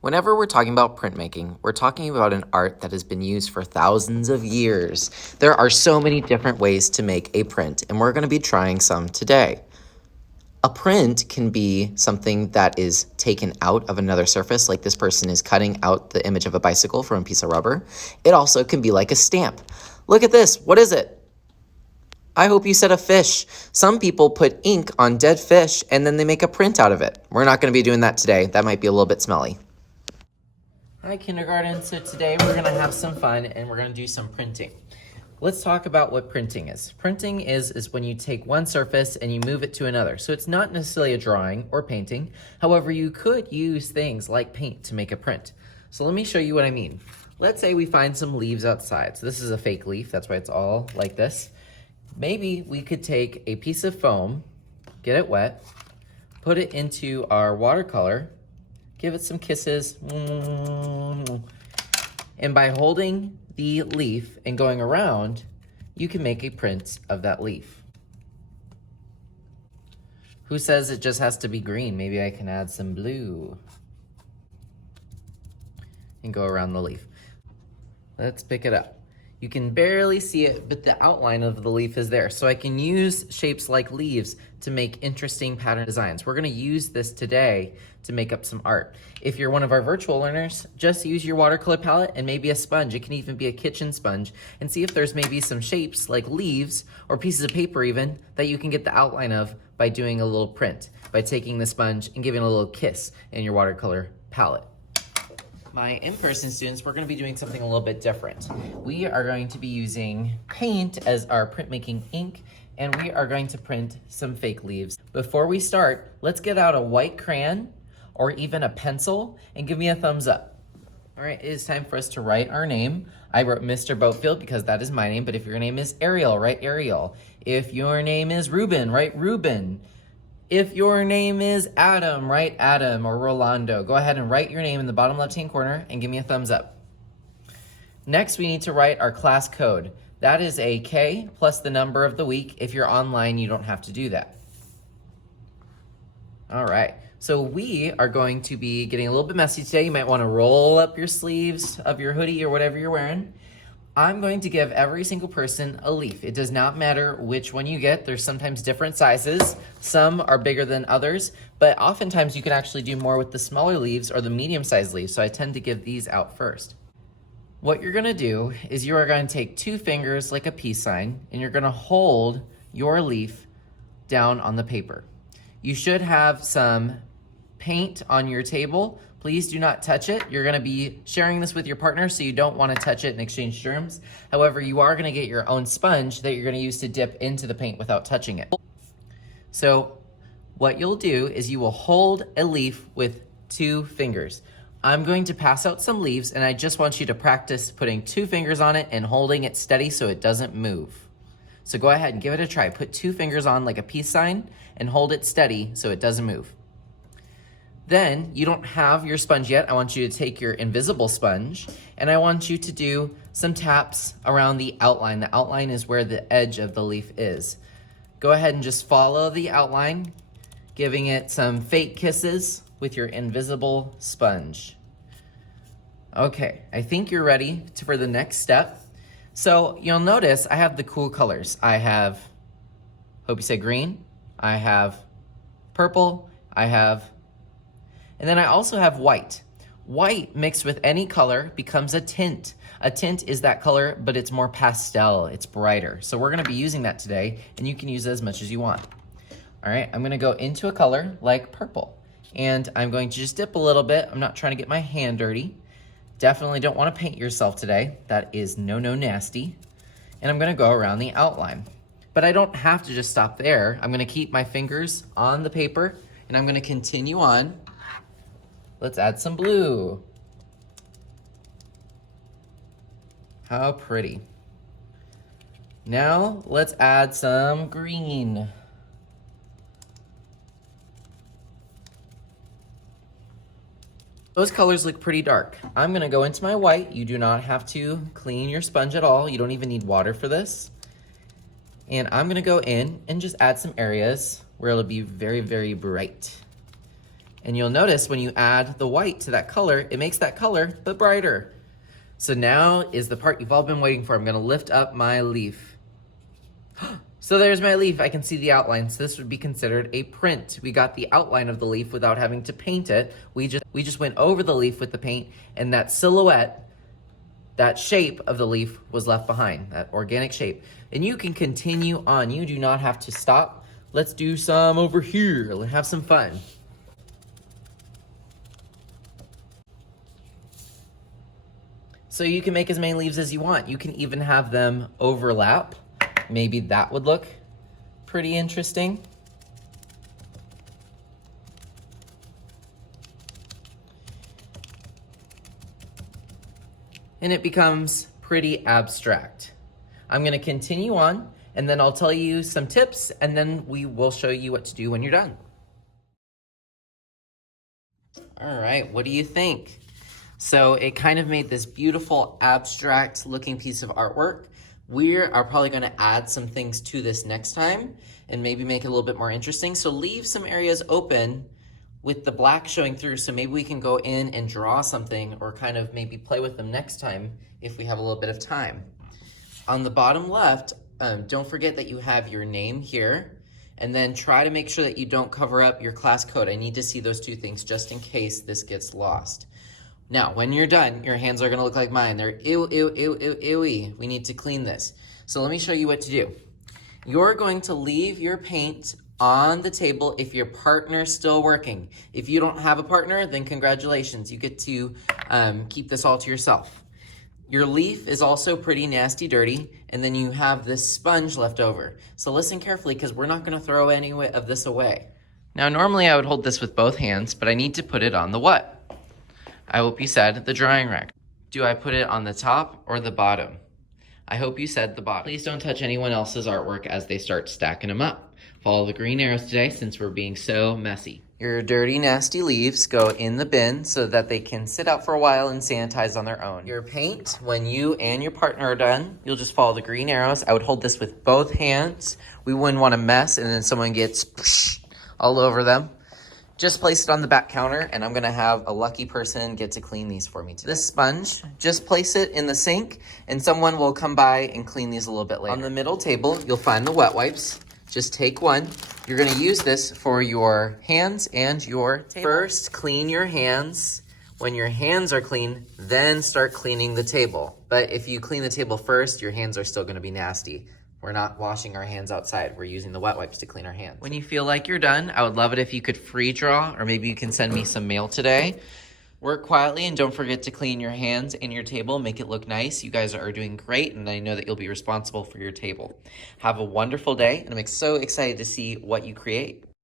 Whenever we're talking about printmaking, we're talking about an art that has been used for thousands of years. There are so many different ways to make a print, and we're going to be trying some today. A print can be something that is taken out of another surface, like this person is cutting out the image of a bicycle from a piece of rubber. It also can be like a stamp. Look at this. What is it? I hope you said a fish. Some people put ink on dead fish and then they make a print out of it. We're not going to be doing that today. That might be a little bit smelly. Hi, kindergarten. So today we're going to have some fun and we're going to do some printing. Let's talk about what printing is. Printing is when you take one surface and you move it to another. So it's not necessarily a drawing or painting. However, you could use things like paint to make a print. So let me show you what I mean. Let's say we find some leaves outside. So this is a fake leaf. That's why it's all like this. Maybe we could take a piece of foam, get it wet, put it into our watercolor, give it some kisses, and by holding the leaf and going around, you can make a print of that leaf. Who says it just has to be green? Maybe I can add some blue and go around the leaf. Let's pick it up. You can barely see it, but the outline of the leaf is there. So I can use shapes like leaves to make interesting pattern designs. We're gonna use this today to make up some art. If you're one of our virtual learners, just use your watercolor palette and maybe a sponge. It can even be a kitchen sponge, and see if there's maybe some shapes like leaves or pieces of paper even that you can get the outline of by doing a little print, by taking the sponge and giving a little kiss in your watercolor palette. My in-person students, we're going to be doing something a little bit different. We are going to be using paint as our printmaking ink, and we are going to print some fake leaves. Before we start, let's get out a white crayon or even a pencil and give me a thumbs up. All right, it is time for us to write our name. I wrote Mr. Boatfield because that is my name, but if your name is Ariel, write Ariel. If your name is Ruben, write Ruben. If your name is Adam, write Adam or Rolando. Go ahead and write your name in the bottom left-hand corner and give me a thumbs up. Next, we need to write our class code. That is a K plus the number of the week. If you're online, you don't have to do that. All right, so we are going to be getting a little bit messy today. You might want to roll up your sleeves of your hoodie or whatever you're wearing. I'm going to give every single person a leaf. It does not matter which one you get. There's sometimes different sizes. Some are bigger than others, but oftentimes you can actually do more with the smaller leaves or the medium-sized leaves, so I tend to give these out first. What you're gonna do is you are going to take two fingers like a peace sign, and you're gonna hold your leaf down on the paper. You should have some paint on your table. Please do not touch it. You're gonna be sharing this with your partner, so you don't wanna touch it and exchange germs. However, you are gonna get your own sponge that you're gonna use to dip into the paint without touching it. So what you'll do is you will hold a leaf with two fingers. I'm going to pass out some leaves, and I just want you to practice putting two fingers on it and holding it steady so it doesn't move. So go ahead and give it a try. Put two fingers on like a peace sign and hold it steady so it doesn't move. Then, you don't have your sponge yet. I want you to take your invisible sponge, and I want you to do some taps around the outline. The outline is where the edge of the leaf is. Go ahead and just follow the outline, giving it some fake kisses with your invisible sponge. Okay, I think you're ready for the next step. So you'll notice I have the cool colors. I have, hope you said green, I have purple, and then I also have white. White mixed with any color becomes a tint. A tint is that color, but it's more pastel, it's brighter. So we're gonna be using that today, and you can use it as much as you want. All right, I'm gonna go into a color like purple, and I'm going to just dip a little bit. I'm not trying to get my hand dirty. Definitely don't wanna paint yourself today. That is no nasty. And I'm gonna go around the outline. But I don't have to just stop there. I'm gonna keep my fingers on the paper, and I'm gonna continue on. Let's add some blue. How pretty. Now let's add some green. Those colors look pretty dark. I'm gonna go into my white. You do not have to clean your sponge at all. You don't even need water for this. And I'm gonna go in and just add some areas where it'll be very bright. And you'll notice when you add the white to that color, it makes that color but brighter. So now is the part you've all been waiting for. I'm gonna lift up my leaf. So there's my leaf. I can see the outlines. This would be considered a print. We got the outline of the leaf without having to paint it. We just went over the leaf with the paint, and that silhouette, that shape of the leaf was left behind, that organic shape. And you can continue on. You do not have to stop. Let's do some over here. Let's have some fun. So you can make as many leaves as you want. You can even have them overlap. Maybe that would look pretty interesting. And it becomes pretty abstract. I'm gonna continue on, and then I'll tell you some tips, and then we will show you what to do when you're done. All right, what do you think? So it kind of made this beautiful abstract looking piece of artwork. We are probably gonna add some things to this next time and maybe make it a little bit more interesting. So leave some areas open with the black showing through, so maybe we can go in and draw something or kind of maybe play with them next time if we have a little bit of time. On the bottom left, don't forget that you have your name here, and then try to make sure that you don't cover up your class code. I need to see those two things just in case this gets lost. Now, when you're done, your hands are gonna look like mine. They're ew, ew, ew, ew, ewy. We need to clean this. So let me show you what to do. You're going to leave your paint on the table if your partner's still working. If you don't have a partner, then congratulations. You get to keep this all to yourself. Your leaf is also pretty nasty dirty, and then you have this sponge left over. So listen carefully, because we're not gonna throw any of this away. Now, normally I would hold this with both hands, but I need to put it on the what? I hope you said the drying rack. Do I put it on the top or the bottom? I hope you said the bottom. Please don't touch anyone else's artwork as they start stacking them up. Follow the green arrows today since we're being so messy. Your dirty, nasty leaves go in the bin so that they can sit out for a while and sanitize on their own. Your paint, when you and your partner are done, you'll just follow the green arrows. I would hold this with both hands. We wouldn't want to mess and then someone gets all over them. Just place it on the back counter, and I'm gonna have a lucky person get to clean these for me today. This sponge, just place it in the sink, and someone will come by and clean these a little bit later. On the middle table, you'll find the wet wipes. Just take one. You're gonna use this for your hands and your table. First, clean your hands. When your hands are clean, then start cleaning the table. But if you clean the table first, your hands are still gonna be nasty. We're not washing our hands outside. We're using the wet wipes to clean our hands. When you feel like you're done, I would love it if you could free draw, or maybe you can send me some mail today. Work quietly and don't forget to clean your hands and your table. Make it look nice. You guys are doing great, and I know that you'll be responsible for your table. Have a wonderful day, and I'm so excited to see what you create.